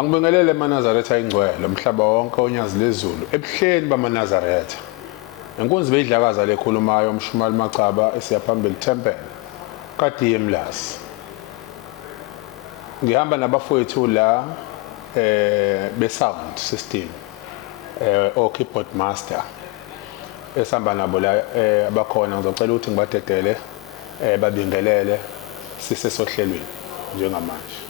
Angibingelele eManazaretha ingcwele umhlaba wonke onyazi lezulu ebuhleni bamaNazaretha. Inkunzi beyidlakaza lekhulumayo umshumali Magcaba esiyaphambili temple kade yemlasi. Ngihamba nabafowethu la be sound system o keyboard master esihamba nabo la abakhona ngizocela ukuthi ngibadedele babingelele sisesohlelweni njengamanje.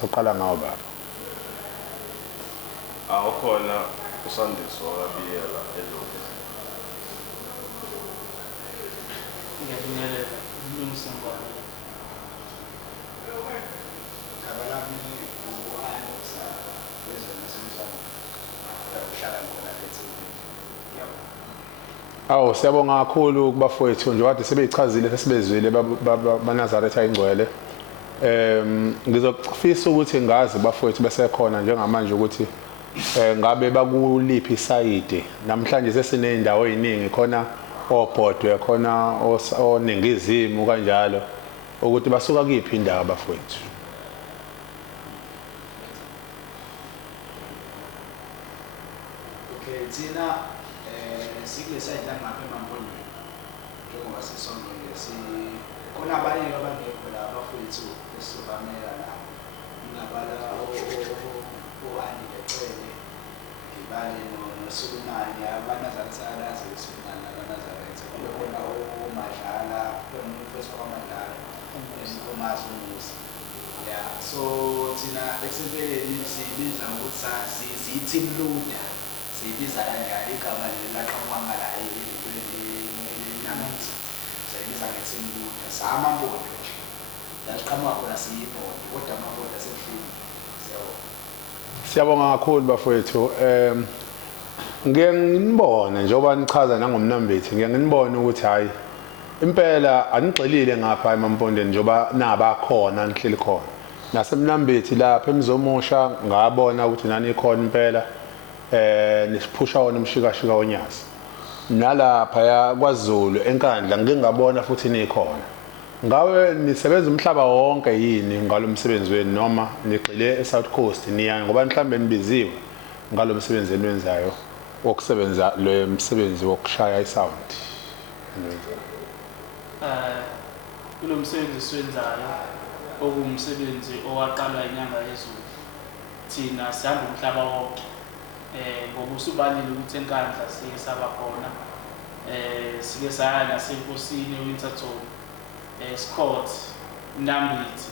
Soqala ngawo baba. Awukhona usandiso wabiyela eloku. Ngiyabingelela umlungiswa kabalami uAnisa wezona semsana uhlala khona eThekwini. Awu siyabonga kakhulu kubafowethu nje kade sebeyichazile sesibezwile baNazaretha ingcwele. Ngizofisa ukuthi ngazi bafowethu besekhona njengamanje ukuthi ngabe bakuliphi isayide namhlanje sesineyindawo eziningi khona obhodwe khona oningizimu kanjalo ukuthi basuka kuphi indawo abafowethu. Okay, thina sikule side la ngapha eMampondweni njengoba sisongile khona abanye abangekho la abafowethu esizobamela la ngabala oani lecele ibale noSulumane abanazaretha alazi uSulumane abanazaretha kube khona oMadlala khona umfowethu wakaMadlala uMazumuzi. Yeah, so thina eksempeleni sibiza ngokuthi siyi-team leader siyibiza kanjalo igama lelaqhamuka la enamanzi siyibiza nge-team leader samambodo nje la siqhamuka khona siyibhodo kodwa amabhodo asebuhlungu. Siyabonga kakhulu bafowethu. Ngike nginibone njengoba nichaza nangomnambithi ngike nginibone ukuthi hayi impela anigxilile ngapha eMampondweni njengoba nabakhona nihleli khona nasemnambithi lapha emzomusha ngabona ukuthi nani ikhona impela nisiphusha wona umshikashika wonyazi nalapha ya kwaZulu enkandla ngike ngabona futhi nikhona ngawe nisebenza umhlaba wonke yini ngalomsebenzi wenu noma nigxile eSouth Coast niya ngoba mhlambe nibiziwe ngalomsebenzi enwenzayo wokusebenza lo msebenzi wokushaya isound. Kulo msebenzi siwenzayo okumsebenzi owaqala inyanga yezulu thina sihamba umhlaba wonke ngoba usubalile ukuthi enkandla siye saba khona sike saya nasenkosini eWinterton Scott Mnambithi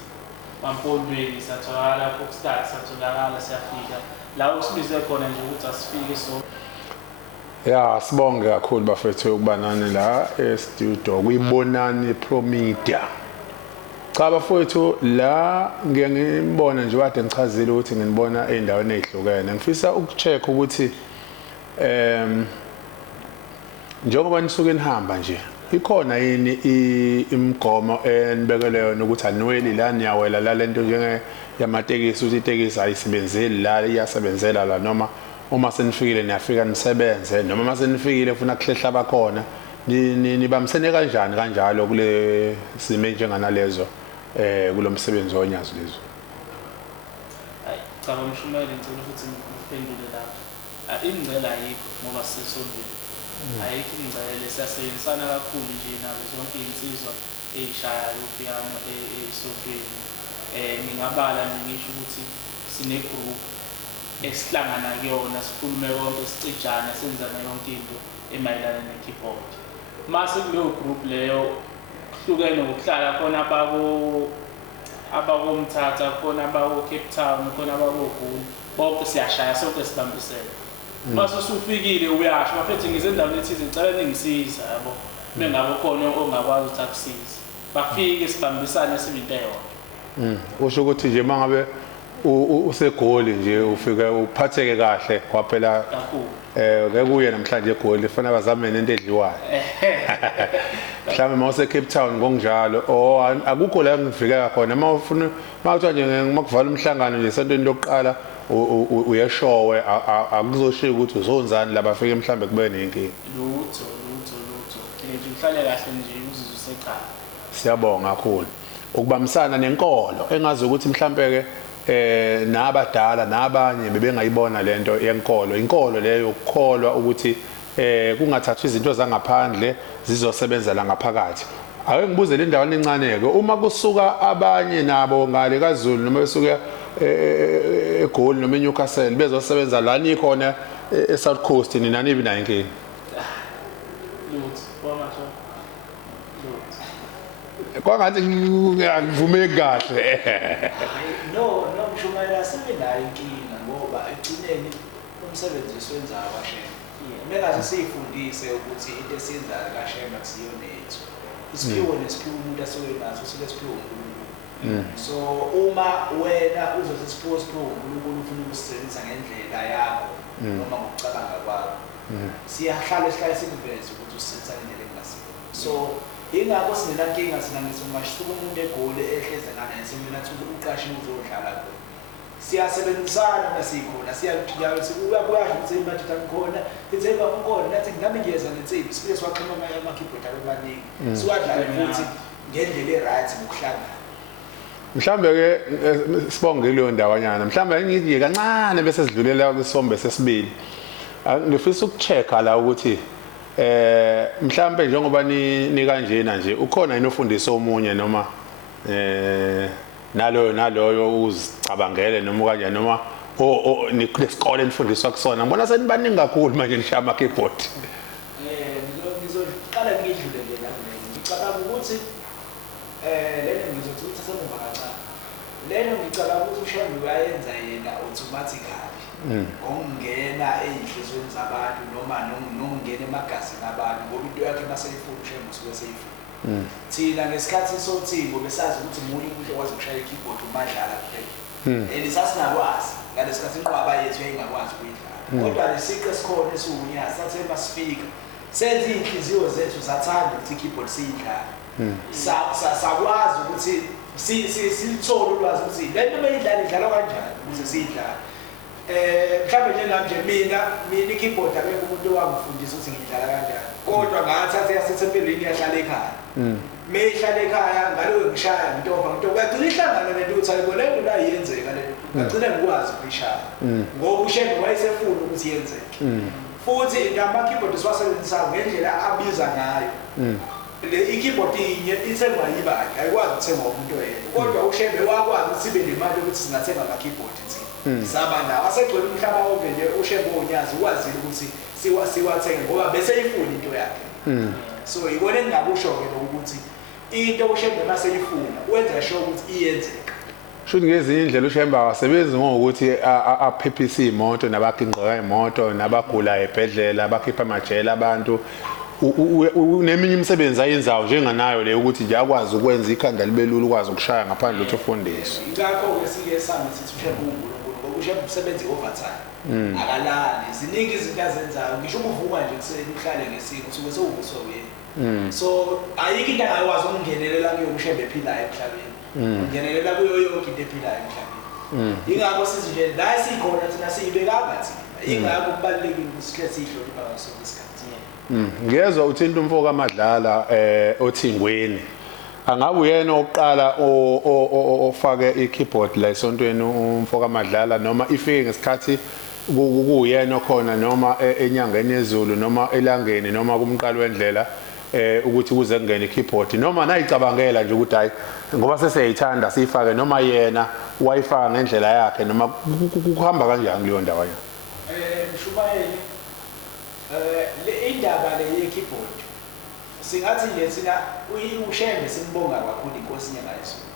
Mampondweni satholakala Foxstad satholakala siyafika la usibize khona nje ukuthi asifike so. Ya sibonge kakhulu bafethu ukuba nani la e-studio kuyibonani Pro Media. Cha bafethu la ngike ngibona nje kade ngichazile ukuthi nginibona endaweni ezihlukene. Ngifisa ukucheck ukuthi njengoba nisuke nihamba nje ikhona yini imigomo enibekele yona ukuthi aniweli la niyawela la lento njenge yamatekisi ukuthi itekisi ayisebenzeli la iyasebenzela la noma uma senifikile niyafika nisebenze noma mase nifikile ufuna kuhlehla abakhona nibamsene kanjani kanjalo kule sime njenganalezo kulomsebenzi wonyazi lezo. Hayi cha umshumeli ngicela ukuthi ngiphendule lapha. Ingcela ayikho ngoba sisondile. Ayikho ingcele siyasebenzisana kakhulu nje nazo zonke insizwa ezishayayo upiano esotweni. Ngingabala ngisho ukuthi sine group esihlangana kuyona sikhulume konke sicijana senzana yonke into emayelana ne-keyboard. Mase kuleyo group leyo kuhlukene ngokuhlala khona abakomthatha khona Cape Town khona abakoGoli bonke siyashaya sonke sibambisene. Mase usufikile uyasho bafethu ngizendaweni ethize ngicela ningisiza yabo mengabe khona ongakwazi ukuthi akusize bafike sibambisane sibinte yona. Usho ukuthi nje mangabe useGoli nje ufike uphatheke kahle kwaphela ke kuye namhlanje eGoli fana bazamene into edliwayo. Mhlawumbe mawuse Cape Town ngokunjalo akukho la ngifika khona mawufuna mawuthiwa nje makuvala umhlangano nje sentweni lokuqala uyeshowe akuzoshika ukuthi uzonzani la bafike mhlambe kube nenkingi. Lutho nje uhlale kahle nje uzizwe usekhaya. Siyabonga kakhulu. ukubambisana nenkolo engazi ukuthi mhlambe ke nabadala nabanye bebengayibona lento yenkolo inkolo leyo ukukholwa ukuthi kungathathwa izinto zangaphandle zizosebenza la ngaphakathi ake ngibuze le ndawo encane ke uma kusuka abanye nabo ngale kaZulu noma besuka eGoli noma eNewcastle bezosebenza la nikhona eSouth Coast nina nibi nayo inkingi kwangathi ngivumeki kahle no mshumayela sebenayo inkinga ngoba egcineni umsebenzi esiwenzayo kaShembe mengase siyifundise ukuthi into esiyenzayo kaShembe akusiyona yethu isiphiwo nesiphiwo umuntu asuke naso silesiphiwo uNkulunkulu so uma wena uzothi isiphiwo uNkulunkulu ufuna ukusebenzisa ngendlela yakho noma ngokucabanga kwakho siyahlala esihlale sikuveze ukuthi usebenzisa ngendlela engasiyo so ingakho sinenankinga sina ngithi mashisuka umuntu eGoli ehleze ngane esimina thuze uqashi uzodlala khona siyasebenzisana nasikhona siyakuthiyana sikuyabuya ukuthi imali takhona ithemba kukhona nathi ngami ngiyeza nensipho sifike siwaxhuma ama-keyboard abaningi siwadlale futhi ngendlela e-right ngokuhlangana mhlambe ke sibonge kuleyo ndawanyana mhlambe ngiyiye kancane bese sidlulela kwisombe sesibili ngifisa ukuchecka la ukuthi mhlambe njengoba ni kanjena nje ukhona yini ufundisa omunye noma naloyo uzicabangele noma kanje noma nikuleskole nifundiswa kusona ngibona senibaningi kakhulu manje nishaya ama-keyboard ngizoqala ngidlulele la ngicabanga ukuthi lena ngizothi ukuthi semuva kancane lena ngicabanga ukuthi uShembe uyayenza yena automatically ngokungena ey'nhliziyweni zabantu noma nokungena emagazini abantu ngoba into yakhe maseyifuna uShembe usuke seyifuna thina ngesikhathi sothimbo besazi ukuthi munye umuntu okwazi ukushaya i-keyboard umadlala kuphela and sasinakwazi ngalesikhathi inqwaba yethu yayingakwazi ukuyidlala kodwa lesiqu esikhona esiwunyaka sathe masifika senze iy'nhliziyo zethu zathanda ukuthi i-keyboard siyidlale sakwazi ukuthi silithole ulwazi ukuthi le nto beyidlala idlalwa kanjani ukuze siyidlale mhlawumbe njenganje mina i-keyboard akekho umuntu owangifundisa ukuthi ngidlala kanjani kodwa ngathatha yasethempelini yahlala ekhaya meyihlala ekhaya ngaloyo ngishaya ngitova ngagcina ihlangana lento ukuthi ayibona lento la iyenzeka lento ngagcina ngikwazi ukuyishaya ngoba uShembe wayesefuna ukuthi yenzeke futhi ngama-keyboard siwasebenzisayo ngendlela abiza ngayo i-keyboard inye ithengwa yibandla ayikwazi ukuthengwa umuntu oyedwa kodwa uShembe wakwazi ukuthi sibe nemali yokuthi singathenga ama-keyboard sabanawo asegcwele umhlaba wonke nje uShembe onyazi ukwazile ukuthi siwathenge ngoba bese yifuna into yakhe so yikona engingakusho-ke ukuthi into uShembe maseyifuna wenza sure ukuthi iyenzeka shuthi ngezinye indlela uShembe akasebenzi ngokuthi aphephise iy'moto nabaginqeka iy'moto nabagula ebhedlela abakhipha amajele abantu neminye imisebenzi ayenzayo njenganayo leyo ukuthi nje akwazi ukwenza ikhanda libe lula ukwazi ukushaya ngaphandle ukuthi ufundiswe ngakho-ke sike sami sithi uShembe uNkulunkulu ngoba uShembe usebenza i-overtime akalali ziningi izinto azenzayo ngisho ukuvuka nje ekuseni uhlale ngesiko usuke sewuvuswa uyena so ayikho into angakwazi ukungenelela kuyo uShembe ephilayo emhlabeni ungenelela kuyo yonke into ephilayo emhlabeni yingakho sithi nje la sikhona thina siyibekanga thina yingakho kubalulekile ukuthi sikhe siyihlonipha ngaso sonke isikhathi ngiyezwa uthinta umfoko kaMadlala othingweni angabe uyena oqala ofake i-keyboard la esontweni umfoko kaMadlala noma ifike ngesikhathi kuyena khona noma enyangeni yezulu noma elangeni noma kumqalo wendlela ukuthi kuze kungene i-keyboard noma nayicabangela nje ukuthi hayi ngoba sesiyayithanda siyifake noma yena wayifaka ngendlela yakhe noma kuhamba kanjani kuleyo ndawo yena Mshumayeli le indaba le ye-keyboard singathi nje thina uShembe simbonga kakhulu inkosi inyanga yezulu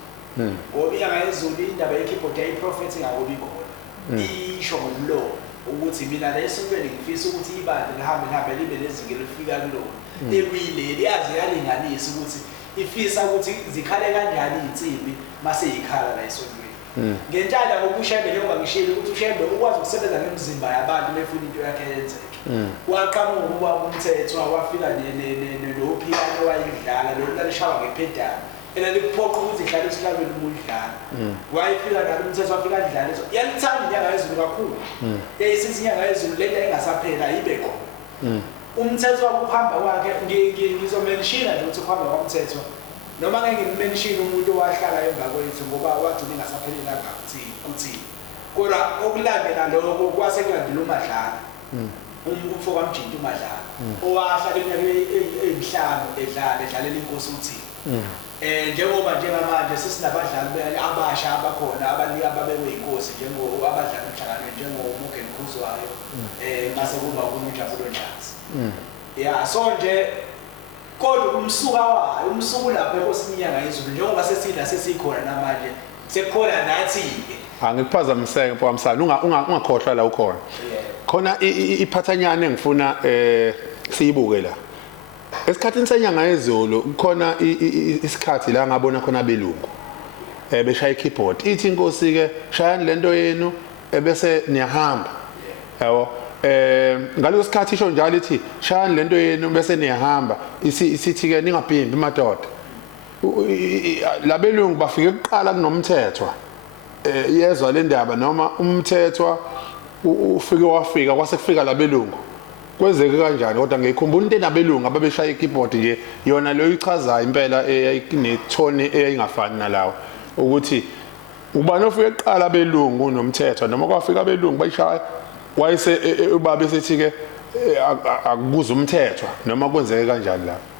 ngoba inyanga yezulu indaba ye-keyboard yayi-prophethi ngakobi khona isho ngomlomo ukuthi mina la esontweni ngifisa ukuthi ibandla lihambe libe nezinga elifika kulona ekuyileli yaze yalinganisa ukuthi ifisa ukuthi zikhale kanjani iy'nsimbi mase yikhala la esontweni ngentshana ngoba uShembe njengoba ngishilo ukuthi uShembe ukwazi ukusebenza ngemizimba yabantu befuna into yakhe yenzeke waqhamuka ukuba umthetho wafika nophiyano wayidlala lo lalishawa ngepedala elaliphoqa ukuthi ihlale esihlabeni umudlala wayefika nalo umthetho wafika adlala yalithanda inyanga yezulu kakhulu yayisithi inyanga yezulu lento engasaphela ibe khona umthetho wakuhamba kwakhe ngizomenshina nje ukuthi ukuhamba komthetho noma ngeke ngimention umuntu owahlala emva kwethu ngoba wagcina ingasaphelelanga uthini kodwa okulandela lokho kwase kulandela uMadlala umfo kaMjinto uMadlala owahlala iminyaka eyinhlanu edlalela inkosi uthini njengoba njengamanje sesinabadlali abasha abakhona abanika ababekwe inkosi abadlali emhlanganweni njengoMorgan Khuzwayo mase kuba uNjabulo Njanzi yeah so nje kodwa umsuku lapho ekosiminyanga yezulu njengoba sesikhona namanje sekukhona nathi angikuphazamiseke mfowamsana ungakhohlwa la ukhona khona iphathanyana engifuna siyibuke la esikhathini senyanga yezulu kukhona isikhathi la ngabona khona abelungu beshaya ikeyboard ithi inkosi ke shayani lento yenu ebese niyahamba yabo ngaleso sikhathi isho njalo ithi shayani lento yenu bese niyahamba isithi ke ningabhimbi madoda labelungu bafike kuqala kunomthethwa yezwa le ndaba noma umthethwa wafika kwase kufika labelungu kwenzeke kanjani kodwa ngikhumbula into enabelungu ababeshaya ikeyboard nje yona lo ichaza impela eyayinethoni eyayingafani nalawo ukuthi ubani ofike kuqala belungu nomthetho noma kwafika belungu bayishaya wayese ubaba esethi ke akubuza umthetho noma kwenzeke kanjani lapho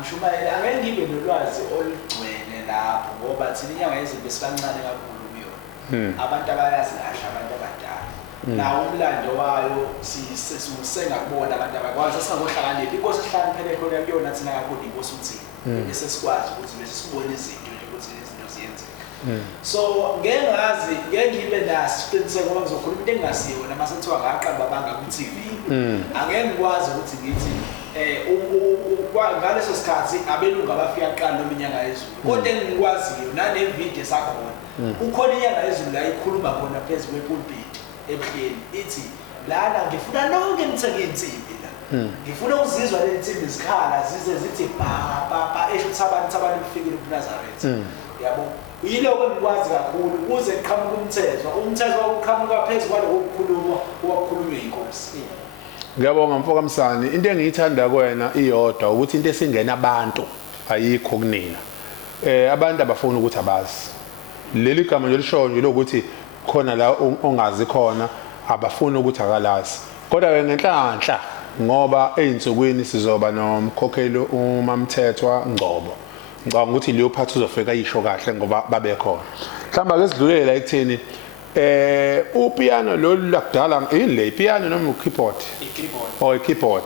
Mshumayeli angeke ngibe nolwazi olugcwele lapho ngoba thina inyanga yezimpi sibancane kakhulu kuyona abantu abayazi kahle abantu abadala nawo umlando wayo sisengakubona abantu abakwazi singakohlakaniphi inkosi esihlaniphele khona kuyona thina kakhulu inkosi uthini bese sikwazi ukuthi bese sibone izinto nje ukuthi izinto ziyenzeka so ngeke ngibe naso isiqiniseko ngoba ngizokhuluma into engasiyo nama sethiwa ngaqamba banga ku TV angeke ngikwazi ukuthi ngithi ngaleso sikhathi abelungu abafika kuqala nominyanga yezulu kodwa engikwaziyo nane video sakhona ukhona inyanga yezulu la ikhuluma khona phezulu kwepulpit ebuhleni ithi lana ngifuna lonke nithenge insimbi la ngifuna uzizwa le nsimbi zikhala zize zithi pa esho ukuthi abantu befikile kuNazaretha yabo yiloko engikwazi kakhulu ukuze kuqhamuke umthetho oqhamuka phezulu kwaloko kukhuluma owakhulunywe inkosi ngiyabonga mfokamsani into engiyithanda kuwena iyodwa ukuthi into esingena abantu ayikho kunina abantu abafuna ukuthi abazi leli gama nje lisho nje lokuthi khona la ongazi khona abafuna ukuthi akalazi kodwa ke ngenhlanhla ngoba einsukwini sizoba nomkhokhelo umamthethwa Ngcobo ngicabanga ukuthi leyo phathi uzofika yisho kahle ngoba babe khona mhlamba ke sidlulela ekutheni upiano lo lakudala ile piano noma ukeyboard ikeyboard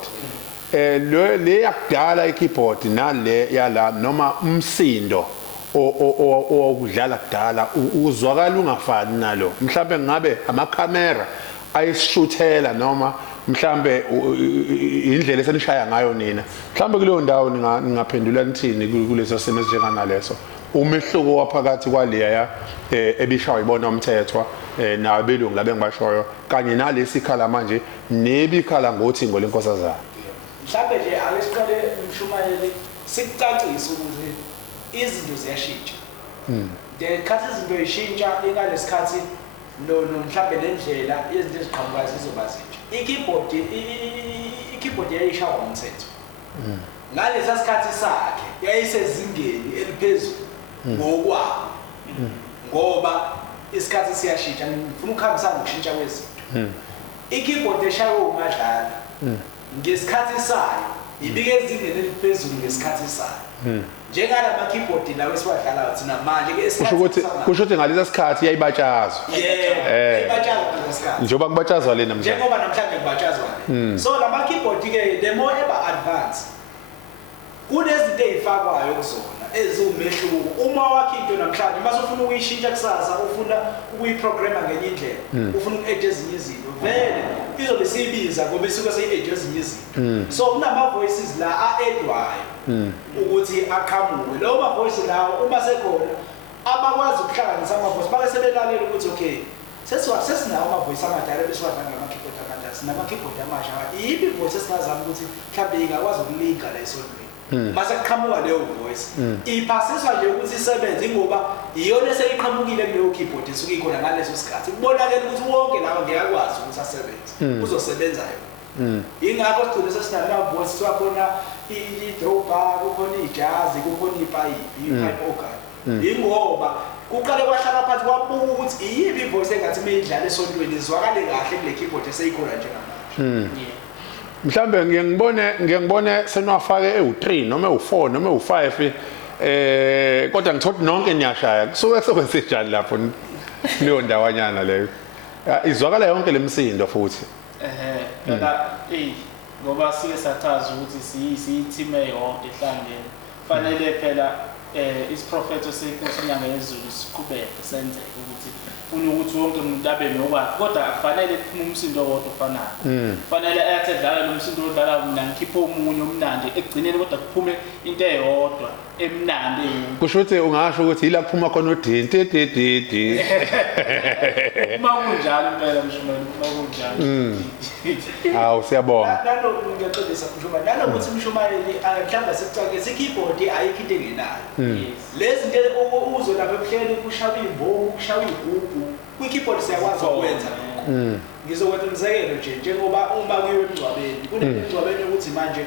le yakudala ikeyboard nale yala noma umsindo okudlala kudala uzwakala ungafani nalo mhlambe ngabe amakhamera ayishuthela noma mhlambe indlela esenishaya ngayo nina mhlambe kuleyo ndawo ningaphendula nithini kuleso simo esinjengana leso umehluko waphakathi kwaleya ebishawa ibona umthethwa nabelungu labengibashoyo kanye nalesi khala manje nebikhala ngothingo lenkosazana mhlambe nje ake siqale Mshumayeli sikucacisa ukuthi izinto ziyashintsha khathi izinto zishintsha ingalesikhathi mhlambe lendlela izinto eziqhamuka zizoba zintsha ikeyboard yayishawa umthetho ngalesa sikhathi sakhe yayisezingeni eliphezulu ngokwawo ngoba isikhathi siyashintsha ngifuna ukuhambisana nokushintsha kwezinto ikeyboard eshawe uMadlala ngesikhathi sayo ibike ezingeni eliphezulu ngesikhathi sayo njengalama keyboard lawo esiwadlalayo thina manje ke esikhathi kusho ukuthi ngalesa sikhathi yayibatshazwa ibatshazwa ngesikhathi njengoba kubatshazwa le namhlanje njengoba namhlanje kubatshazwa so lama keyboard ke the more ever advanced kunezinto ezifakwayo kuzona eziwumehluko uma wakhe into namhlanje mase ufuna ukuyishintsha kusasa ufuna ukuyiprograma ngenye indlela ufuna uku-add ezinye izinto vele izobe siyibiza ngoba isuke seyi-add ezinye izinto so kunama voices la a-addwayo ukuthi aqhamuke lawo ma voice lawo uma sekhona abakwazi ukuhlanganisa ama voice bake sebelalela ukuthi okay sesinawo ama voice amadala besiwadlala ngama keyboard amadala sinama keyboard amasha yipi voice esingazama ukuthi mhlawumbe ingakwazi ukulinka la esonweni mase kuqhamuka leyo voice iphasiswa nje ukuthi isebenze ngoba iyona seyiqhamukile kuleyo keyboard isuke ikhona ngaleso sikhathi kubonakala ukuthi wonke lawo ngiyakwazi ukuthi asebenze uzosebenza yona ingakho sigcine sesinala voice wakhona idrobha kukhona ijazi kukhona ipipe organ ingoba kuqale kwahlala phansi kwabuka ukuthi iyiphi ivoice engathi mayidlala esontweni izwakale kahle kule keyboard eseyikhona njengamanje mhlambe ngiyengibone senwafake ewu3 noma ewu4 noma ewu5 kodwa ngithothi nonke niyashaya kusuke sekwenzenjani lapho leyo ndawanyana leyo izwakala yonke lemsindo futhi phela ngoba sike sachaza ukuthi siyithime yonke ehlangene fanele phela isiprofetho senkosi inyanga yezulu siqhubeke senzeke ukuthi ukuthi wonke umuntu abe nokwakhe kodwa akufanele kuphume umsindo wodwa ofanayo fanele athi edlala lo msindo odlala mina ngikhiphe omunye omnandi ekugcineni kodwa kuphume into eyodwa emnandi kusho ukuthi ungasho ukuthi yila kuphuma khona udinti uma kunjalo impela mshumane uma kunjalo hawu siyabonga nalo ngiyacebisa mshumane nalo ukuthi mshumane mhlawumbe sikucake sikeyboard ayikho into engenayo lezi zinto uzo lapha ebuhleni kushawa imbomu kushawa igubhu kwi-keyboard siyakwazi ukwenza ngizokwenza umzekelo njengoba uma kuyiwe emngcwabeni kunemingcwabeni ukuthi manje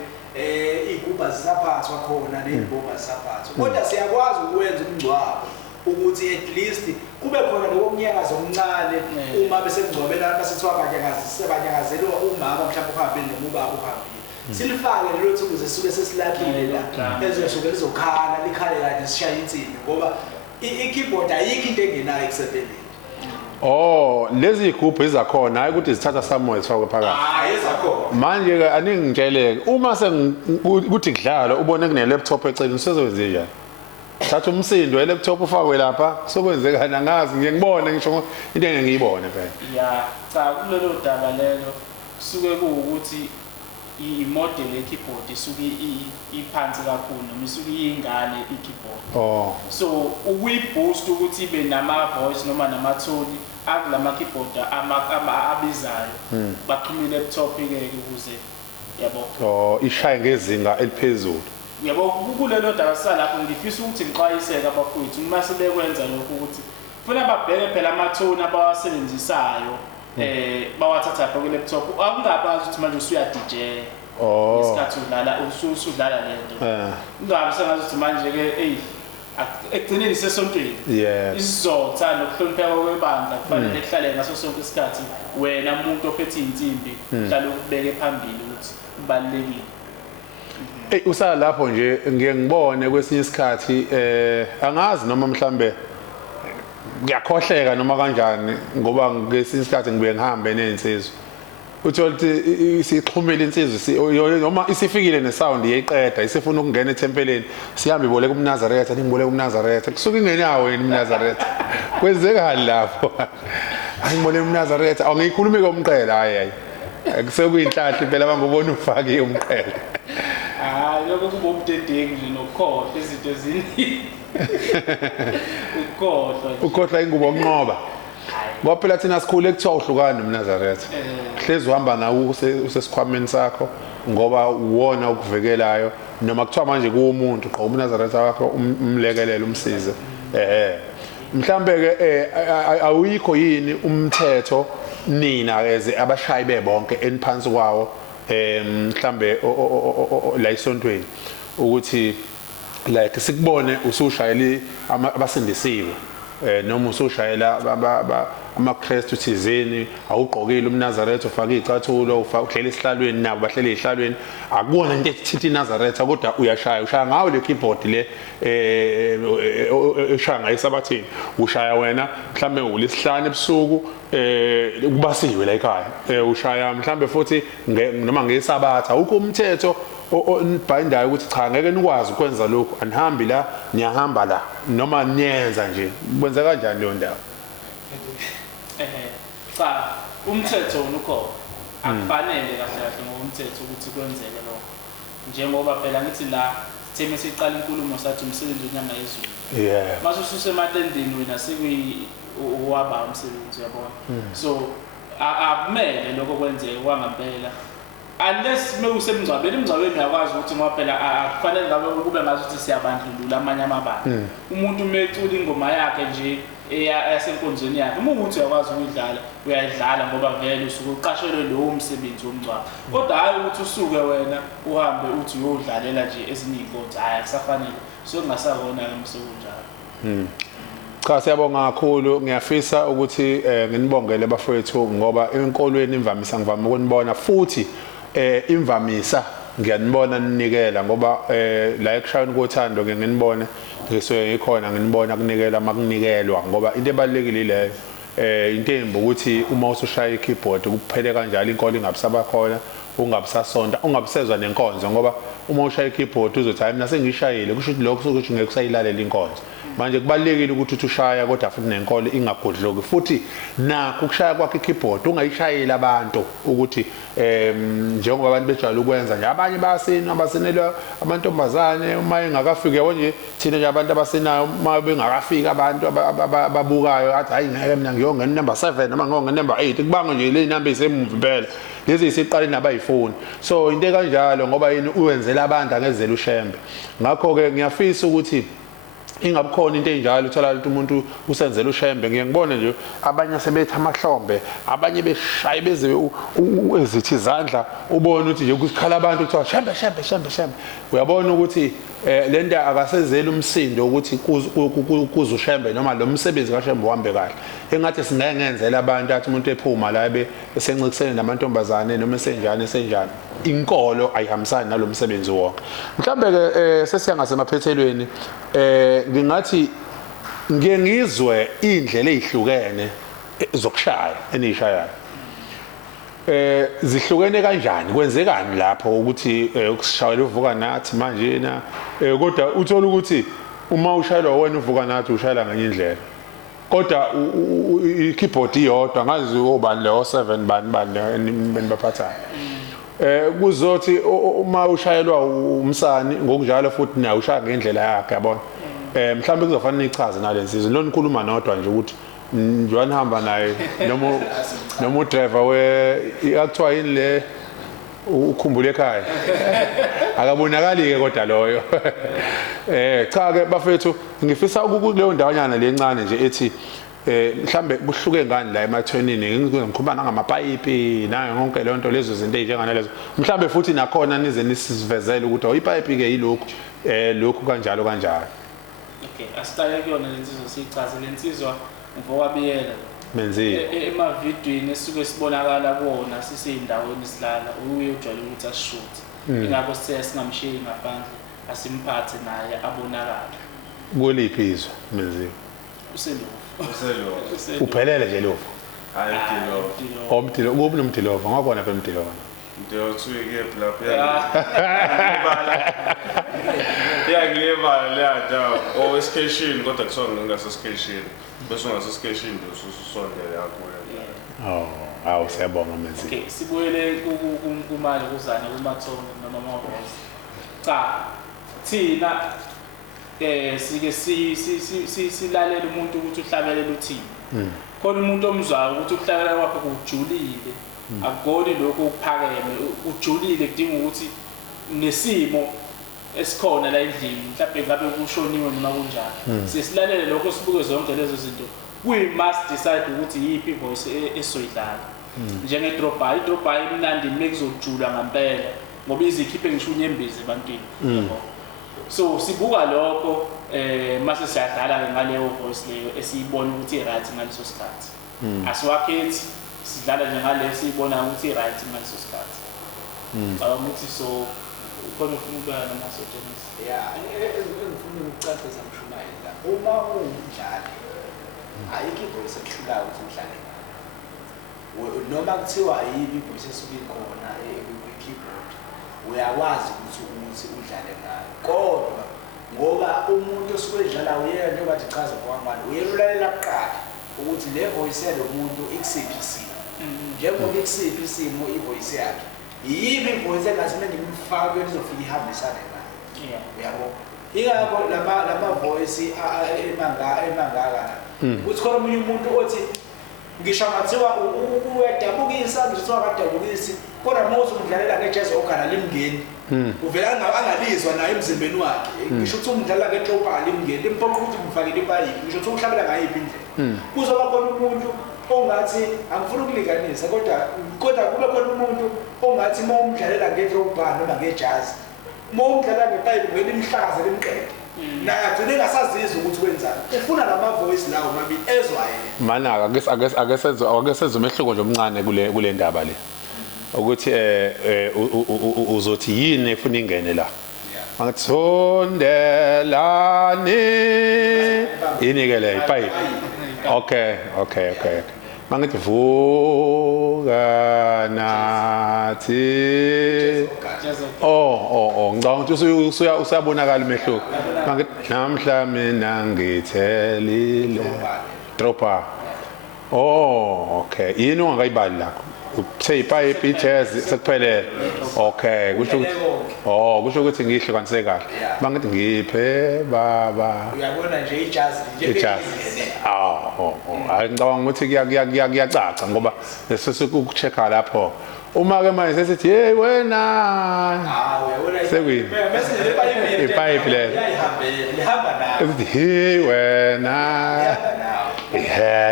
igubha zisaphathwa khona ney'mbongo zisaphathwa kodwa siyakwazi ukwenza umngcwabo ukuthi at least kube khona lokumnyakaza omncane uma besemngcwabeni abasethiwa banyakazelwa umama mhlawumbe uhambile noma ubaba uhambile silifake lelo thukuze sisuke sesilahlile la ezosuke lizokhala likhale kade sishaye insimbi ngoba i-keyboard ayikho into engenayo ekusebenzeni lezi igubhu ezakhona hayi ukuthi zithatha somewhere zifakwe phakathi ezakhona manje ke aningitsheleke uma sekuthi kudlala ubone kune laptop eceleni usezokwenze njani thatha umsindo we-laptop ufakwe lapha sokwenzekana ngazi ngiyengibone ngisho into engiyibone phela cha kulelo daba lelo suke kuwukuthi i-model ye-keyboard isuke iphansi kakhulu noma isuke iyingane i-keyboard so ukuyiboost ukuthi ibe nama-voice noma nama-tone akulama keyboard abizayo baxhume i-laptop-ke ukuze yabo ishaye ngezinga eliphezulu yabo kulelo daba salapho ngifisa ukuthi ngiqwayiseke abafowethu uma sebekwenza lokho ukuthi kufanele babheke phela ama-tone abawasebenzisayo bawathatha phela ku-laptop akungabazi ukuthi manje usuya DJ isikhathi udlala usudlala lento ungabe sengazi ukuthi manje ke ekugcineni sesontweni isizotha nokuhlonipheka kwebandla kufanele kuhlale ngaso sonke isikhathi wena umuntu ophethe insimbi hlala ukubeke phambili ukuthi kubalekile usala lapho nje ngiyengibone kwesinye isikhathi angazi noma mhlambe ngiyakhohleka noma kanjani ngoba ngesinye isikhathi ngibuye ngihambe nezinsizwa uthola ukuthi isixhumile insizwa noma isifikile nesound yeyiqeda isifuna ukungena ethempeleni sihambe iboleka umNazaretha ningiboleka umNazaretha kusuka ingenawo yena umNazaretha kwenzekani lapho angiboleka umNazaretha angiyikhulumi komqela hayi kusekuyinhlahla impela bangubona ufake umqela lokho kuba umdedengu nje nokhohlwa izinto eziningi ukhohlwa ingubo onqoba ngoba phela thina sikhule ekuthiwa uhlukana nomNazaretha hlezi uhamba nawo usesikhwameni sakho ngoba uwona ukuvekelayo noma kuthiwa manje kuwumuntu qoba umNazaretha wakho umlekelele umsize mhlambe ke awuyikho yini umthetho nina eze abashayi bebonke eniphansi kwawo mhlambe la isontweni ukuthi like sikubone usushayela abasindisiwe noma usushayela amaKristu thizeni awugqokile umNazaretha ufaka icathulo uhlela esihlalweni nabo bahlele ezihlalweni akubona into ethithi iNazaretha kodwa ushaya ngawo le keyboard le eshaya ngayisabathini ushaya wena mhlambe ulesihlanu ebusuku kubasiwe la ekhaya ushaya mhlambe futhi noma ngesabatha ukho umthetho onibhaindayo ukuthi cha ngeke nikwazi ukwenza lokho anihambi la niyahamba la noma niyenza nje kwenza kanjani leyo ndawo cha umthetho ukhona akufanele kahle ngokomthetho ukuthi kwenzeke lokho njengoba phela ngithi la sitheme siqala inkulumo sathi umsebenzi wenyanga yezulu mase ususematendeni wena sekuyiwaba umsebenzi uyabona so akumele lokho kwenzeke kwangempela unless mewusemngcwabeni emngcwabeni uyakwazi ukuthi ngoba phela akufanele ngabe kube ngazuthi siyabandlulula amanye amabandla umuntu mecula ingoma yakhe nje yasenkonzweni yakhe uma ukuthi uyakwazi ukuyidlala uyayidlala ngoba vele usuke uqashelwe lowo msebenzi womngcwabo kodwa hayi ukuthi usuke wena uhambe uthi uyodlalela nje ezinye inkonzo hayi akusafanele sokungasakona emsebenjalo. Cha siyabonga kakhulu ngiyafisa ukuthi nginibongele bafowethu ngoba enkolweni imvamisa ngivama ukunibona futhi imvamisa ngiyanibona ninikela ngoba la ekushayweni kothando ke nginibone ngisuke ngikhona nginibona kunikela makunikelwa ngoba into ebalekile leyo into embi ukuthi uma usushaya ikeyboard kuphele kanjalo inkolo ingabisaba khona ungabisasonta ungabisezwa nenkonzo ngoba uma ushaya ikeyboard uzothi hayi mina sengishayile kusho ukuthi lokho ukuthi ngeke usayilalela inkonzo manje kubalekile ukuthi ushaya kodwa futhi nenkolo ingagudluki futhi nakho ukushaya kwakhe ikeyboard ungayishayela abantu ukuthi njengoba abantu bejwayele ukwenza nje abanye bayasina abasinelwa amantombazane uma engakafiki yabo nje thina nje abantu abasinayo uma bengakafiki abantu ababukayo athi hayi ngeke mina ngiyongena number 7 noma ngiyongena number 8 kubanga nje le number isemuva impela lezi isiqale nabayifuni so into kanjalo ngoba yini uwenzela abantu angezela ushembe ngakho ke ngiyafisa ukuthi ingabukhona into enjalo uthola ukuthi umuntu usenzela ushembe ngiyangibona nje abanye sebetha amahlombe abanye beshaye beze ezithi izandla ubone ukuthi nje ukukhala abantu kuthiwa shembe uyabona ukuthi le nto akasezela umsindo ukuthi kuze ushembe noma lo msebenzi kaShembe uhambe kahle engathi singengenzela abantu athi umuntu ephuma la esencikisene namantombazane noma esenjani inkolo ayihambisani nalo msebenzi wonke mhlambe ke sesiya ngasemaphethelweni ngingathi ngiyengizwe indlela ezihlukene zokushaya enizishayayo zihlukene kanjani kwenzekani lapho ukuthi ukushayela uvuka nathi manje na kodwa uthola ukuthi uma ushayela wena uvuka nathi ushayela ngenye indlela kodwa ikeyboard iyodwa ngazi obani le 7 bani enibaphathayo kuzothi uma ushayelwa umsani ngokunjalo futhi naye ushaya ngendlela yakhe yabona mhlawumbe kuzofanele nichaze nalensizwe lo nikhuluma nodwa nje ukuthi nje nihamba naye noma udriver akuthiwa yini le ukhumbule ekhaya akabonakali ke kodwa loyo cha ke bafethu ngifisa kuleyo ndawanyana lencane nje ethi mhlambe buhluke ngani la emathwenini ngikhuluma ngamapayipi nayo yonke leyo nto lezo zinto ezinjengana lezo mhlambe futhi nakhona nize nisivezele ukuthi ipayipi ke yilokhu lokhu kanjalo okay asiqale kuyona lensizwa sichaze lensizwa mfowabiyela menzile emavidweni esuke sibonakala kuona siseyindaweni silala uye ujwayele ukuthi asishuthi ingakho sithe singamshiyi ngaphandle asimphathe naye abonakala kuliphi izwe menzile uselo uphelele nje lofu hayi Mdilo omdilo kubi nomdilova ngakona phela umdilova Mdilo ke lapha ngiyebala la dawo station kodwa kusona ngingasestation bese ungasestation ususondela yakho awu siyabonga menzile okay sibuyele kumali kuzana kumathongo noma amavoice cha thina sike silalela umuntu ukuthi uhlabelela uthini khona umuntu omzwayo ukuthi ukuhlabelela kwakhe kujulile akugoni lokho okuphakeme ujulile kudinga ukuthi nesimo esikhona la endlini mhlawumbe ngabe kushoniwe noma kunjani sesilalele lokho sibuke zonke lezo zinto we must decide ukuthi yipi ivoice esoyidlala njenge drop-by i-drop-by imnandi mekuzojula ngempela ngoba izikhiphe ngisho unyembezi ebantwini yabo so sibuka lokho mase siyadlala ngaleyo voice leyo esiyibona ukuthi i-right ngaleso sikhathi asiwakhethi sidlala njengaleyo siyibona ukuthi i-right ngaleso sikhathi ukuthi so khona ukuba namasojenisi engifuna ukucacisa mshumayela uma ungumdlali ayikho ivoice ekuhlulayo ukuthi udlale noma kuthiwa ayibi ivoice esuke ikhona kwi-keyboard uyakwazi ukuthi udlale ngayo kodwa ngoba umuntu osuke edlala uyena njengoba sichaza kwamanje uyelulalela kuqala ukuthi le voice yalo muntu ikusiphi isimo njengoba ikusiphi isimo ivoice yakhe yibi ivoice engathi mina ngimfaka kuyona izofika ihambisane nayo uyabo ingakho lama voice emangaka uthi khona umunye umuntu othi ngisho ngathiwa uyadabukisa ngisho akadabukisi kodwa mose umdlalela ngejazz okhala limngeni uvela angalizwa naye emzimbeni wakhe ngisho ukuthi umdlalela ngetropa limngeni limphoqa ukuthi umfakele ipayipi ngisho ukuthi uhlabela ngayiphi indlela kuzoba khona umuntu ongathi angifuna ukulinganisa kodwa kube khona umuntu ongathi uma umdlalela ngetropa noma ngejazz uma umdlalela ngepayipi ngelimhlaza limqede naye agcine engasazizwa ukuthi wenzani ufuna lama voice lawo mabili ezwaye mana ake senze umehluko nje omncane kule ndaba le ukuthi uzothi yini efuna ingene la Sondelani yini ke le ipayipi okay mangithi vuka nathi ngicabanga ukuthi usuyabonakala umehluko mangithi namhla mina ngithelile dropa okay yini ungakayibali lakho say ipayipi ijazz sekuphelele okay kusho ukuthi ngihlukanise kahle mangithi ngiphe baba uyabona nje ijazz ngicabanga ukuthi kuyacaca ngoba sesikuchecka lapho uma ke manje sesithi hey wena uyabona sekuyini ipayipi le lihamba nayo esithi hey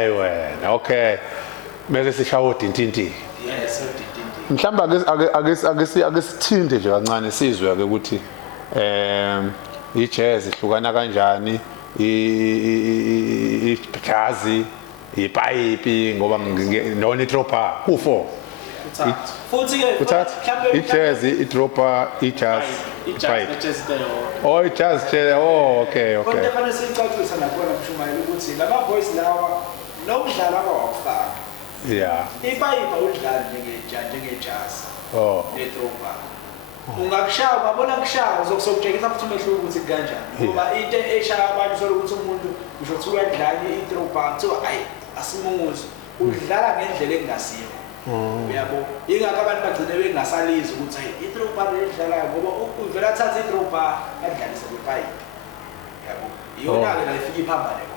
wena okay bese sishawo tintinti mhlamba ake sithinde nje kancane sizwe ke ukuthi ijazz ihlukana kanjani ijazz ipayipi ngoba nona itropa ku4 futhi ke mhlawumbe ijazz idropa ijazz ipayipi ijazz okay kodwa kufanele sicacise nakona mshumayeli ukuthi lama voice lawa nokudlala kwawafaka ipayipi awudlali njengejazz netropa ungakushaya babona kushaya uzokutshengisa futhi umehluko ukuthi kanjani ngoba into eshaya abantu sola ukuthi umuntu ngisho ukuthi uyadlala itropa kuthiwa hayi asimuzi udlala ngendlela engasiyo uyabo ingakho abantu bagcine bengasalizi ukuthi hayi itropa ledlalayo ngoba uvela thatha itropa adlalise kwipayipi yabo iyona-ke la ifika iphambane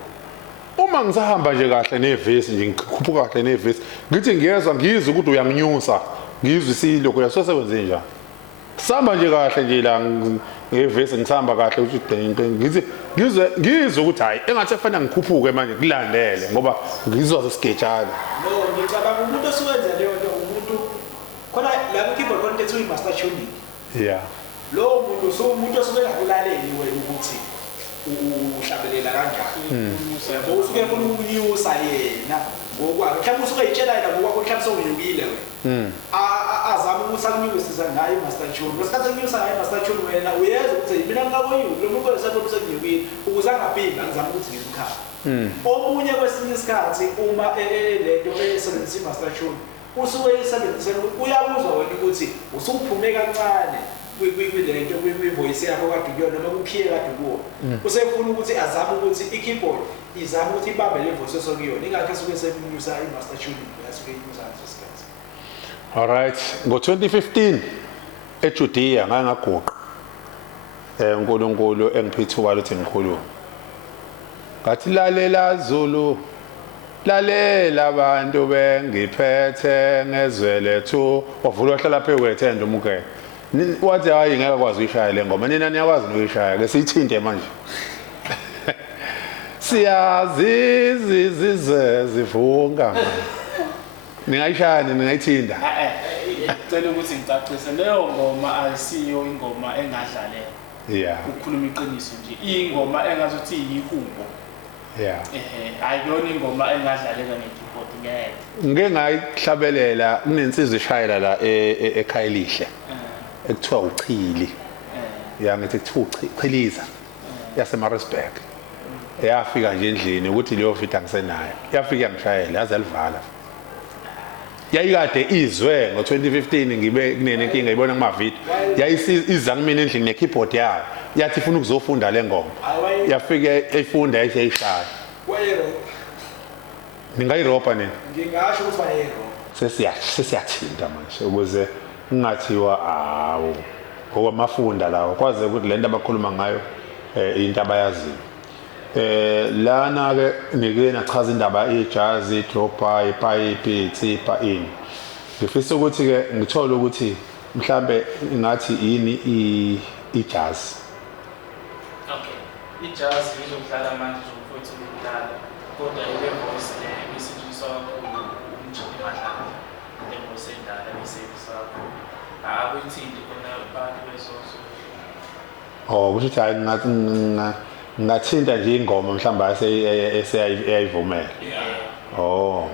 uma ngisahamba nje kahle nevesi nje ngikhuphuka kahle nevesi ngithi ngiyezwa ngizwe ukuthi uyanginyusa ngizwe isilokho yasosebenze njani sihamba nje kahle nje la ngevesi ngisahamba kahle ukuthi ngithi ngizwe ukuthi hayi engathi kufanele ngikhuphuke manje kulandele ngoba ngizwa sesigejana ngicabanga umuntu osuwenza leyo nto umuntu khona la keyboard khona into master tuning lo muntu osuke ngakulaleli wena ukuthi uhlabelela kanjani yabo usuke ufuna ukunyusa yena ngokwakhe mhlawumbe usuke yitshela yena ngokwakhe mhlawumbe sowunyukile wena azama ukuthi akunyukisisa ngayo master tune ngesikhathi akunyusa ngayo master tune wena uyeza ukuthi mina ngingakuyuki lo muntu oyisapho senyukile ukuze angaphinda ngizama ukuthi ngimkhaphe omunye kwesinye isikhathi uma lento esebenzisa master tune usuke yisebenzisela uyabuzwa wena ukuthi usuphume kancane kwilento kwivoice yakho kade kuyona noma ukhiye kade kuwo usefuna ukuthi azame ukuthi ikeyboard izama ukuthi ibambe le voice esokuyona ingakho esuke senyusa imaster tune yasuke inyusa ngaso isikhathi alright ngo-2015 eJudea ngaguqa uNkulunkulu engiphithuka ukuthi ngikhulume ngathi lalela Zulu lalela abantu bengiphethe ngezwele thu wavula wahlala phe kwethenda umukeke wathi hayi ngeke akwazi uyishaya le ngoma nina niyakwazi noyishaya ke siyithinte manje siyazi zivunga ningayishaya ningayithinda ngicela ukuthi ngicacise leyo ngoma ayisiyo ingoma engadlalela ukukhuluma iqiniso nje ingoma engazuthi yihubo ayiyona ingoma engadlalela ngekeyboard ngeke ngayihlabelela kunensizwe ishayela la ekhayelihle ekuthiwa uchili ngithi kuthiwa uchiliza yaseMaritzburg yafika nje endlini ukuthi leyo fit angisenayo yafika yangishayela yaze livala yayikade izwe ngo-2015 ngibe kunenkinga ibona kumavidiyo yayisiza kumina endlini nekeyboard yayo yathi ifuna ukuzofunda le ngoma yafika eyifunda yayishaya ningayiropa nini ngingasho ukuthi bayeropa sesiyathinta manje ukuze ungathiwa ngoba mafunda lawo kwaze ukuthi le nto abakhuluma ngayo into abayaziyo lana ke ngike nachaza indaba ijazz, idropper, ipipe, itsipha ini. Ngifisa ukuthi ke ngithole ukuthi mhlambe ngathi yini ijazz. Okay. Ijazz izokudlala manje futhi ukudlala. Kodwa ile voice le isetshenziswa kakhulu umjini madlala. Le voice endala isetshenziswa kakhulu. Akuyithindi khona abantu bezoso. Oh, kusho hayi ngathinta nje ingoma mhlamba eseyayivumela. Oh.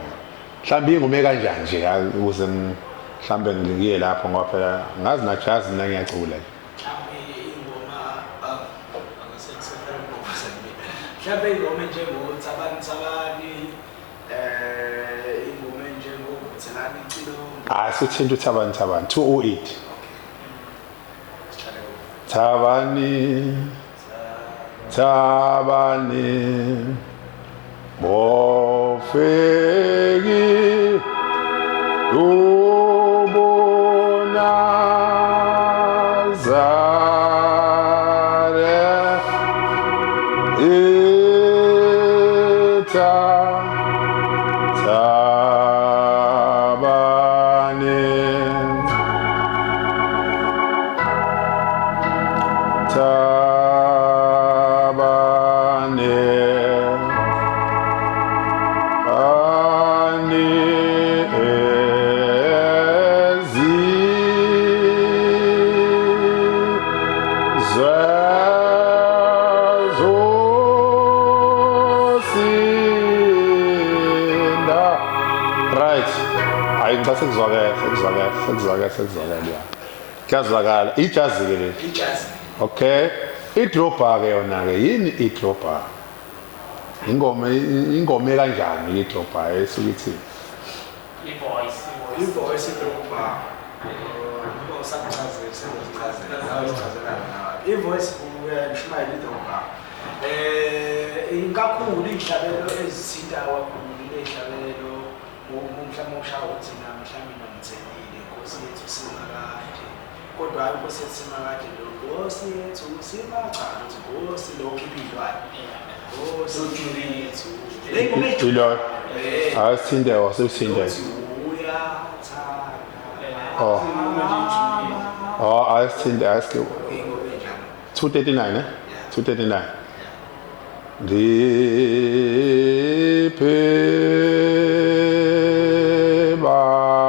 Mhlamba ingoma kanjani nje ukuze mhlambe ngiye lapho ngoba phela ngazi na jazz mina ngiyacula. Mhlawumbe ingoma njengothabani ingoma njengokuthelana icilo. Ah, sithinta uthabani 208. Thabani bofeki ubonazare sekuzwakala. Kuyazwakala ijazz ke le. Ijazz. Okay. Idropper ke yona ke yini idropper? Ingoma kanjani idropper esukuthi? Ivoice idropper. Usakuchazela sezichazela. Ivoice uyayishmayela idropper. Inkakhulu ihlabelo ezithinta kakhulu lehlabelo mhlawumbe ushawo uthina mhlawumbe nomthelile Nkosi yethu simakade kodwa hayi Nkosi yethu simakade lo Nkosi yethu simakade Nkosi lo khipilwane Nkosi yethu Ilo asithinde wasithinde asithinde ask 239 eh 239 Dipe Baba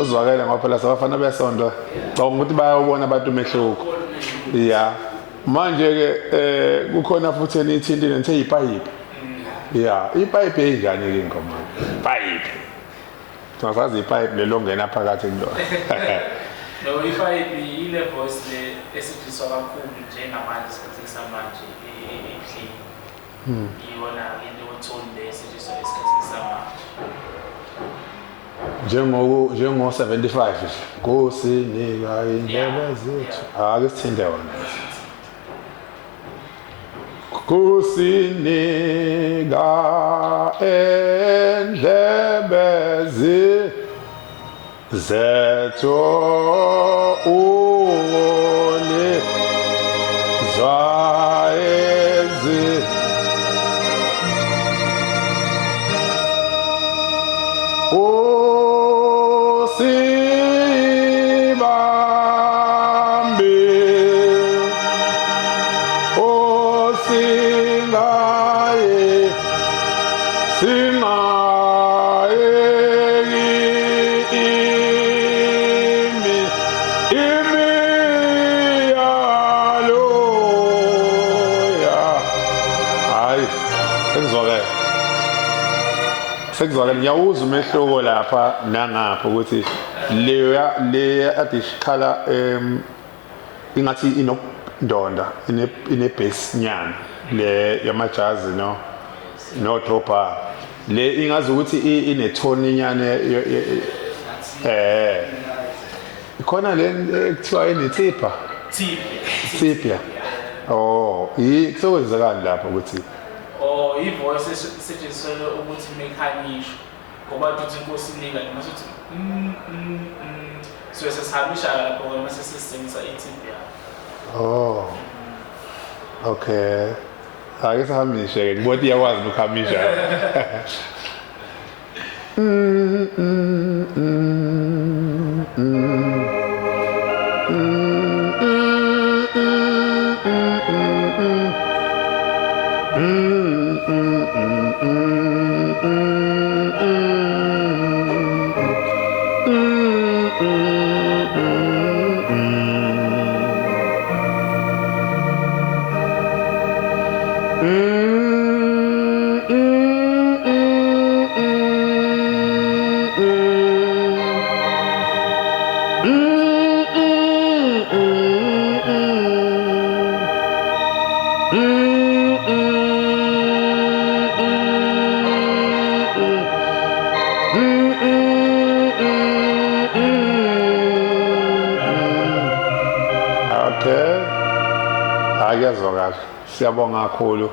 uzwakela ngoba phela sabafana besonto ukuthi bayawubona abantu umehluko yeah manje ke kukhona futhi enithintile nithe ipipe yeah ipipe enjani ke ingoma pipe sasazi ipipe lelongena phakathi kulona no ipipe ile voice le esetshenziswa kakhulu njengamanje isikhathi samanje ehleli iyona into otone le esetshenziswa esikhathini samanje njengo 75 Nkosi nika indlela zethu ake sithinde wona Nkosi nika indlela zethu ule zaezi Sekuzwakala ngiyawuza umehluko lapha nangapha ukuthi le adishikhala ingathi inokudonda ine bass nyana le yamajazi no dropper le ingazi ukuthi ine tone nyane ikhona le ekuthiwa enithipha tipya oh kusekwenzekani lapho ukuthi ivoice esetshenziswa ukuthi mekhanyisho ngoba duthi inkosi inika noma sothi so sesihambisha lapho ngoba sesisebenzisa itipya oh okay ake sihambishe ke ngibona iyakwazi ukuhambisha Ayazwakala siyabonga kakhulu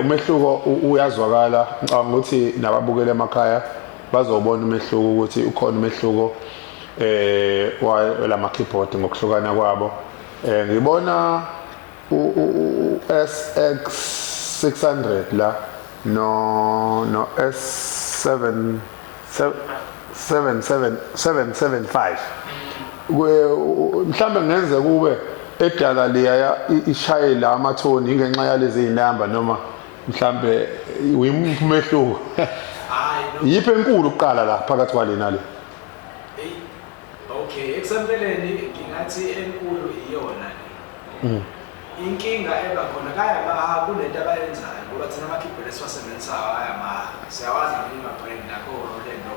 umehluko uyazwakala ngicabanga ukuthi nababukela emakhaya bazobona umehluko ukuthi ukhona umehluko wala keyboard ngokuhlukana kwabo ngibona SX 600 la no S7 775 mhlambe ngenze kube edala liya ishayela amathoni ingenxa yalezi zinamba noma mhlambe uyimphumehluko yiphi enkulu uqala la phakathi kwalena le okay eksempeleni ngingathi enkulu iyona le inkinga eba khona kaya baha kulento abayenzayo ngoba thina amakeyboard esiwasebenzisayo siyawazi noma brand nakho lento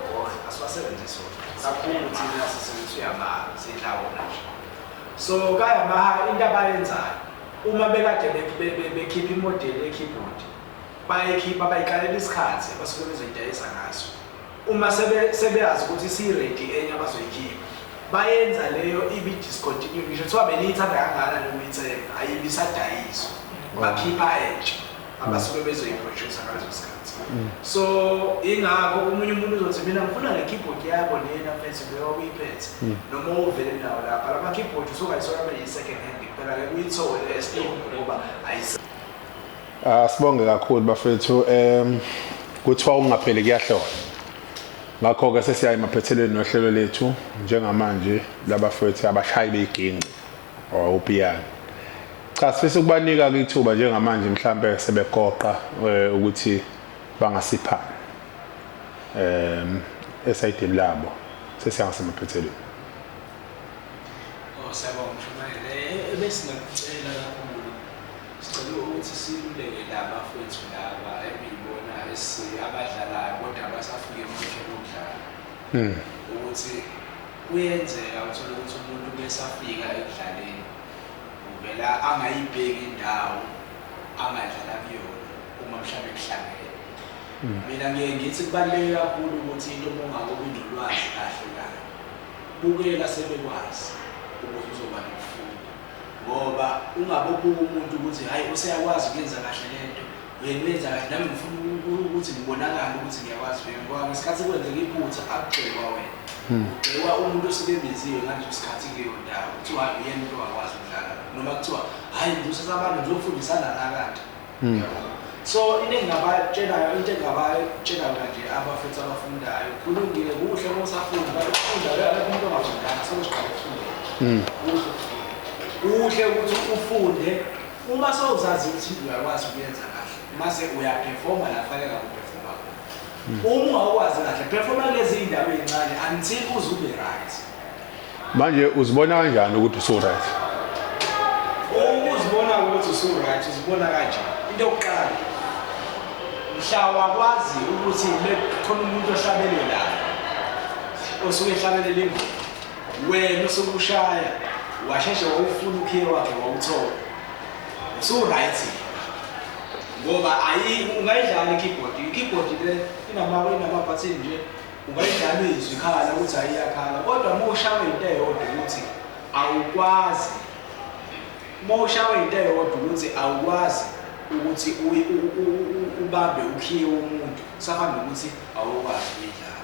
asiwasebenzisi kakhulu thina sisebenzisa sidlawona so kaya baha into abayenzayo uma bekade bekhipha imodeli ye-keyboard bayikhipha bayikalela isikhathi abasuke bezoyidayisa ngaso uma sebeyazi ukuthi si-ready enye abazoyikhipha bayenza leyo ibi-discontinue ngisho kuthiwa beniyithanda kangana noma uyithenga ayibisadayiswa bakhipha entsha abasuke bezoyiproducer ngaleso sikhathi so ingakho omunye umuntu uzothi mina ngifuna le keyboard yakho lena mfethu leyo uyiphethe noma uvele nawo lapha lama keyboard usukayisola beyi-second hand kuphela ke uyithole esitolo ngoba sibonge kakhulu bafethu kuthiwa ungapheli kuyahlolwa ngakho-ke sesiya emaphethelweni nohlelo lethu njengamanje labafethu abashayi beyiginci or upiyano cha sifisa ukubanika-ke ithuba njengamanje mhlambe sebegoqa ukuthi bangasiphana esayidini labo sesiya ngasemaphethelweni siyabonga mshumayeli ebesingacela kakhulu sicela ukuthi siluleke laba fethu laba ebiyibona abadlalayo kodwa abasafike emhlabeni wokudlala ukuthi kuyenzeka uthole ukuthi umuntu besafika ekudlaleni uvela angayibheki indawo angadlala kuyona uma mhlawumbe kuhlangene mina ngeke ngithi kubaluleke kakhulu ukuthi into ongabe unolwazi kahle kahle bukela sebekwazi ukuthi uzoba nokufunda ngoba ungabe ubuka umuntu ukuthi hayi useyakwazi ukwenza kahle lento wenza kahle nami ngifuna ukuthi ngibonakala ukuthi ngiyakwazi ngoba ngesikhathi kwenzeka iphutha akugxekwa wena ugxekwa umuntu osebenziwe ngaleso sikhathi kuleyo ndawo kuthiwa uyena umuntu ongakwazi ukudlala noma kuthiwa hayi ngizosabantu ngizofundisana nakade so into engabatshelayo nje abafethu abafundayo kulungile kuhle mosafunda ukufunda umuntu ongafundanga sokuqala ukufunda kuhle ukuthi ufunde uma sowuzazi ukuthi uyakwazi ukuyenza kahle mase uyaperforma la fanele ukuperforma uma ungakwazi kahle performa lezi indawo ezincane until uze ube right manje uzibona kanjani ukuthi uso right uzibona ukuthi uso right uzibona kanjani into yokuqala mhla wakwazi ukuthi khona umuntu ohlabelela osuke ehlabelela ingoma wena usukushaya washeshe wawufuna ukhiye wakhe wawuthola so right ngoba ungayidlala i-keyboard le inama-button nje ungayidlala izwi ikhala ukuthi ayiyakhala kodwa uma ushawe into eyodwa ukuthi awukwazi ukuthi ubambe ukhiye womuntu kusafana nokuthi awukwazi ukuyidlala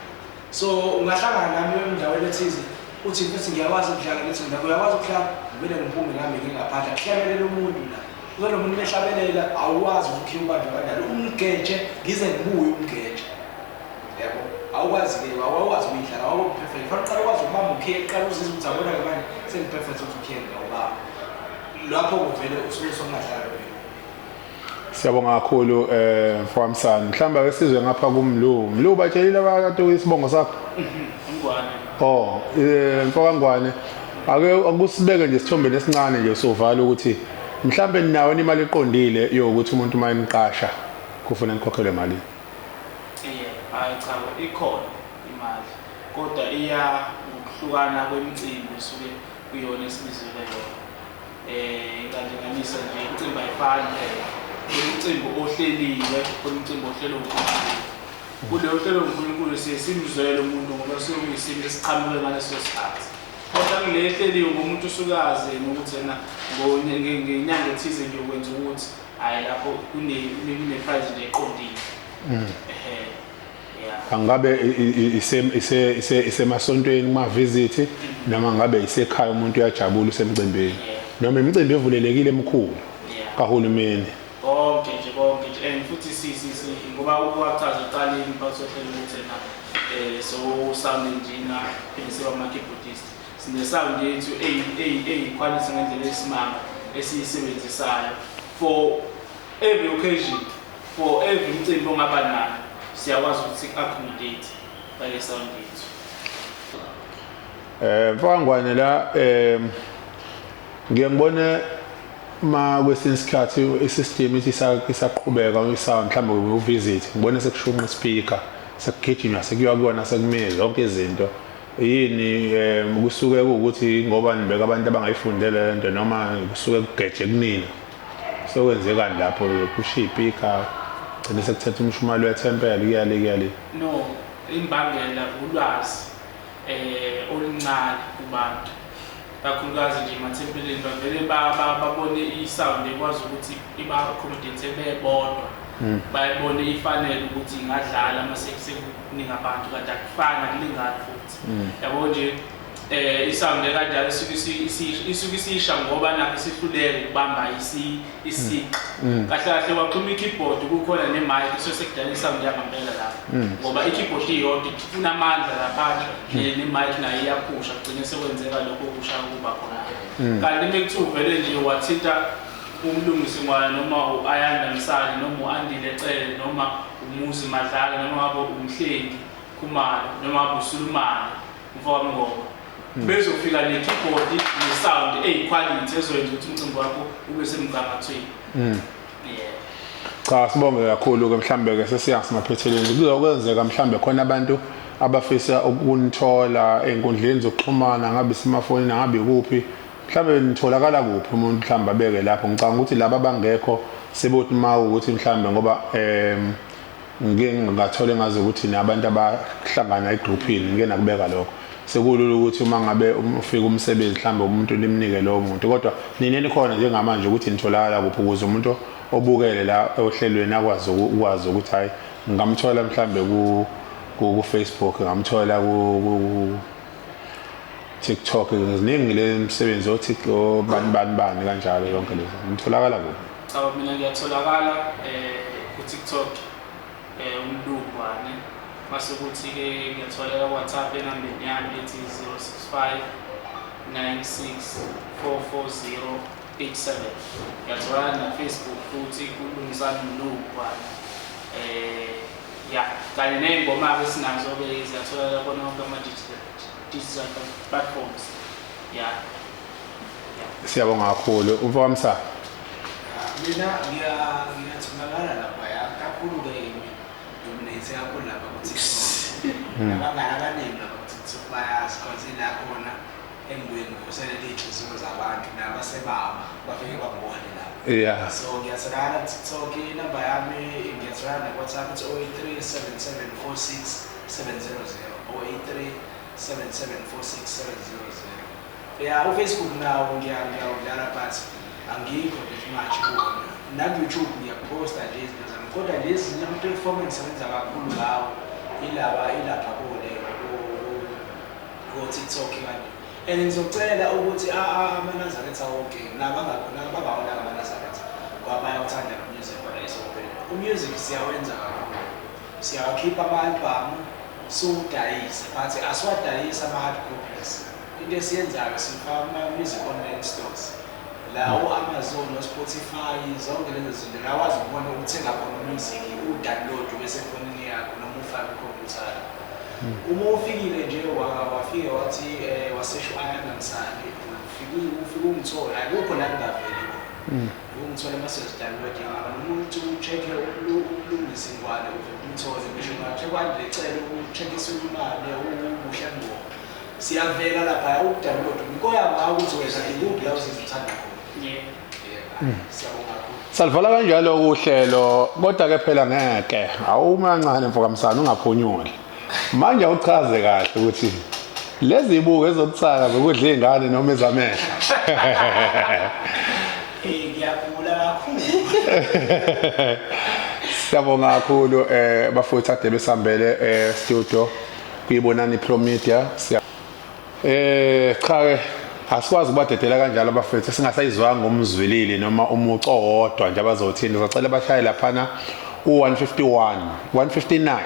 so ungahlangana nami endaweni ethize uthi futhi ngiyakwazi ukudlala ngithi mina uyakwazi ukudlala ngibele ngiphume nami ngingaphandle kuhlabelela umuntu la kulo muntu ehlabelela awukwazi ukukhiya ubantu kanjalo umgeje ngize ngibuye umgeje yabo awukwazi awukwazi ukuyidlala awukuperfect fanele uqale ukwazi ukubamba ukhiye uqale uzizwe ukuthi abona ngamanje sengiperfect ukuthi ukhiye ngawubamba lapho kuvele usuke songadlala. Siyabonga kakhulu mfowamsana mhlawumbe ake sizwe ngapha kumlu batshelile abantu isibongo sakho Ngwane mfowangwane ake akusibeke nje isithombeni esincane nje sovala ukuthi mhlawumbe ninawe imali eqondile yokuthi umuntu mayiniqasha kufuna nikhokhelwe imali cha ikhona imali kodwa iya ukuhlukana kwemicimbi esuke kuyona esibizele yona ingalinganisa nje imicimbi ayifani umcimbi ohleliwe umcimbi ohlelo uNkulunkulu kuleyo hlelo uNkulunkulu simzwele umuntu ngoba sokuyisimo esiqhamuke ngaleso sikhathi kodwa kule hleliwe umuntu usukaze ukuthi yena ngenyanga ethize nje ukwenza ukuthi hayi lapho kune prize nje eqondile angabe isemasontweni kuma visit noma ngabe isekhaya umuntu uyajabula usemcimbini noma imicimbi evulelekile emikhulu kahulumeni konke nje and futhi ngoba ukuwachaza eqaleni basohlelo ukuthi so sound engineer phela ama-keyboardist sine sound yethu quality ngendlela esimanga esiyisebenzisayo for every occasion for every mcimbi ongaba nayo siyakwazi ukuthi accommodate bale sound yethu mfowangwane la ngiyangibona ma kwesinye isikhathi isystem ithi isaqhubeka isound mhlawumbe uvisit ngibona sekushuma speaker sekugijinywa sekuyiwa kuwona sekumele zonke izinto yini kusuke ukuthi ngoba nibeka abantu abangayifundele lento noma kusuke kugeje kunina sokwenzekani lapho kusha ipika gcina sekuthetha umshumalo wethempeli kuyali no imbangela ulwazi oluncane kubantu kakhulukazi nje emathempelini bavele babone isound ekwazi ukuthi iba-accommodate bebodwa bayibone ifanele ukuthi ingadlala uma sekuningi abantu kanti akufani akulingani futhi yabo nje isound ekanjalo isuke isisha ngoba nakho sihluleke ukubamba isiqa kahle kahle waqhuma i-keyboard kukhona ne-mic sekudala isound yangempela lapho ngoba i-keyboard iyodwa ifuna amandla lapha ne-mic nayo iyaphusha kugcine sekwenzeka lokho kusha kuba khona kanti mekuthi uvele nje wathinta umlungisimwana noma u-Ayanda Msali noma u-Andile Cele noma uMuzi Madlala noma ngabe uMhlengi Khumalo noma ngabe uSulumane mfowami ngoba bezofika ne-keyboard ne-sound eyiquality ezokwenza ukuthi umcimbi wakho ube semgangathweni cha sibonge kakhulu ke mhlambe ke sesiyasimaphetheleni kuzokwenzeka mhlambe khona abantu abafisa ukunithola einkundleni zokuxhumana ngabe smartphone ngabe kuphi mhlambe nitholakala kuphi umuntu mhlambe abeke lapho ngicanga ukuthi laba bangekho sebothi ma ukuthi mhlambe ngoba ngike ngathola ngazi ukuthi nabantu abahlangana egroupini ngike nakubeka lokho sekulula ukuthi uma ngabe ufika umsebenzi mhlambe umuntu limnike lo muntu kodwa nineni khona njengamanje ukuthi nitholakala kuphi ukuze umuntu obukele la ohlelweni akwazi ukuthi hayi ngamthola mhlambe ku Facebook ngamthola ku TikTok ziningi le msebenzi oTikTok bani kanjalo yonke lezo nitholakala kuphi cha mina ngiyatholakala ku TikTok umlugwane mase ukuthi ke ngiyatholela WhatsApp enambeni yami ethi 06596444087 ngiyatholakala na Facebook futhi kulungisana umlugwane kanye ney'ngoma-ke sinazo-ke ziyatholakala kona wonke ama-digital platforms siyabonga kakhulu umfowamsa mina ngiyatholakala laphaya kakhulu-ke dominate kakhulu lapha ku-TikTok. Abangani abaningi lapha ku-TikTok bayazi because ila khona engibweni ngokuselela iy'nhliziyo zabantu nabasebaba bafike bangibone lapho. Yeah. So ngiyatholakala ku-TikTok, inamba yami ngiyatholakala na-WhatsApp, it's 083 7746 700 083 7746 700. Yeah, uFacebook nawo ngiyawudlala but angikho nje much kuwona. Na-YouTube ngiyaposta nje izinto zami kodwa lezi ama-platform engisebenza kakhulu ngawo ilapha ko-TikTok kanje. And ngizocela ukuthi ama-Nazaretha wonke nabangawona ama-Nazaretha ngoba bayawuthanda no-music wona esopeni. Umusic siyawenza kakhulu, siyawakhipha ama-albhamu siwudayise but asiwadayise ama-hard copies. Into esiyenzayo sifaka ama-music online stores lawo Amazon no-Spotify zonke lezo zinto la wazi ukubona ukuthenga khona umusic u-download bese efonini yakho noma ufake ikhompyutha. Uma ufikile nje wafike wathi wasesho ayanangisani ufike ungithola akukho la ngingaveli khona. Ungithola ama-downloading umuntu ucheck-e ukulungisa ingwane umthole ngisho ngathi kwandicela ukucheck-isa imali ubuhle. Siyavela lapha ukudownload ngoya ngawo ukuthi wena ikuphi la uzithanda khona. Siyabonga kakhulu. Salivala kanjalo uhlelo kodwa ke phela ngeke awuma kancane mfokamsana ungaphunyuli. Manje uchaze kahle ukuthi lezi ibuko ezokutsaka zokudla izingane noma ezamehla. Ngiyabula kakhulu. Siyabonga kakhulu bafowethu ade besambele studio kuyibonani Pro Media. Cha asikwazi ukubadedela kanjalo abafethu singasayizwanga ngomzwilili noma umuco owodwa nje abazothini ngicela bashaye laphana u151 159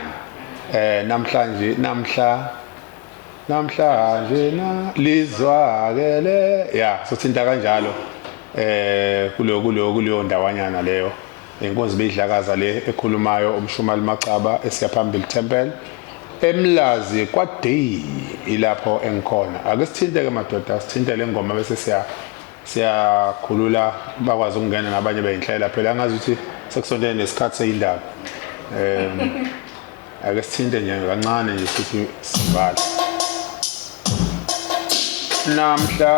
namhlanje lizwakele ya sothinta kanjalo kuleyo ndawanyana leyo inkonzi bidlakaza le ekhulumayo umshumali Magcaba esiyaphambili temple emlazi kwaDay ilapho engikhona ake sithinte ke madoda sithinte le ngoma bese siyakhulula bakwazi ukungena nabanye beyinhlela phela angazi ukuthi sekusondele nesikhathi seyindaba ake sithinte nje kancane nje sithi sibala namhla